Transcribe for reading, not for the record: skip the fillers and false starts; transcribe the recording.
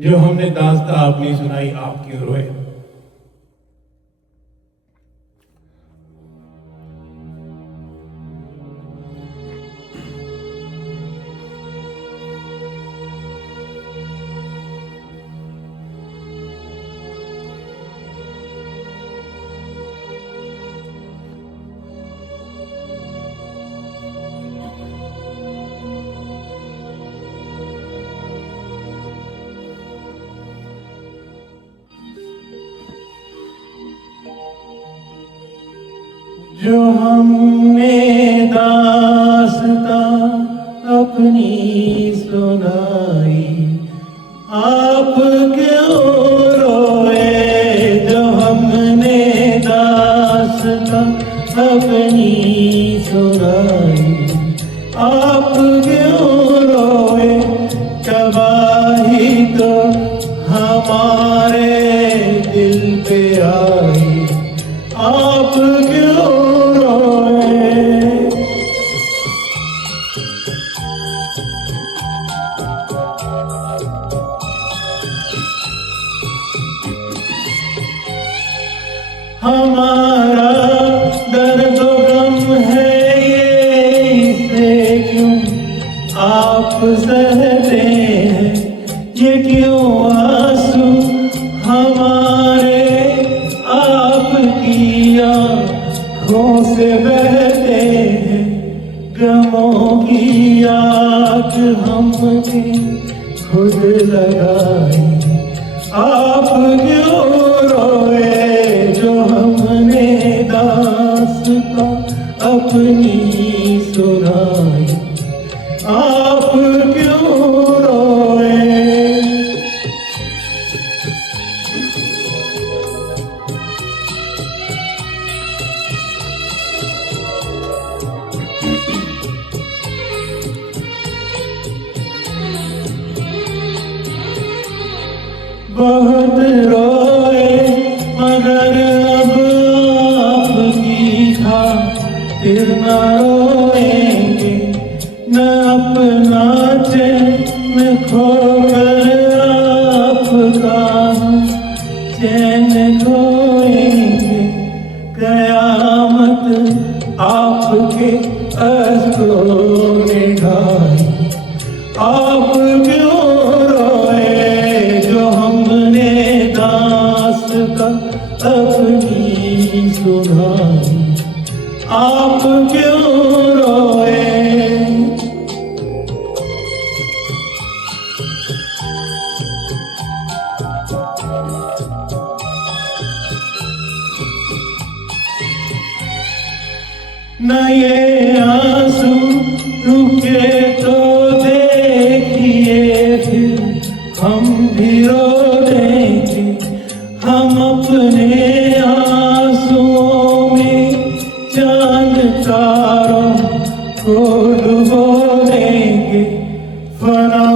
जो हमने दास्तां अपनी सुनाई आप क्यों रोए। जो हमने दास्तां अपनी सुनाई आप क्यों रोए। जो हमने दास्तां अपनी सुनाई आप क्यों रोए। तबाही तो हमारे दिल पे आई आप क्यों हमारा दर्द गम है ये इसे क्यों आप सहते हैं। ये क्यों आंसू हमारे आपकी आँखों से बहते हैं। गमों की आग हमने खुद लगाई आप क्यों रोए। जो हमने दास्तां अपनी सुनाई आप क्यों रोए। बहुत रोए मगर अब आपकी खातिर न रोएंगे। न अपना चैन खोकर आपका चैन खोएंगे। कयामत आपके अज़्कों ने ढाई आप क्यों रोए। जो हमने दास्तां अपनी सुनाई आप क्यों रोए। न ये आंसू रुके तो देखिए फिर हम भी रो देंगे। हम अपने आंसुओं में चांद तारों को डुबो देंगे। फना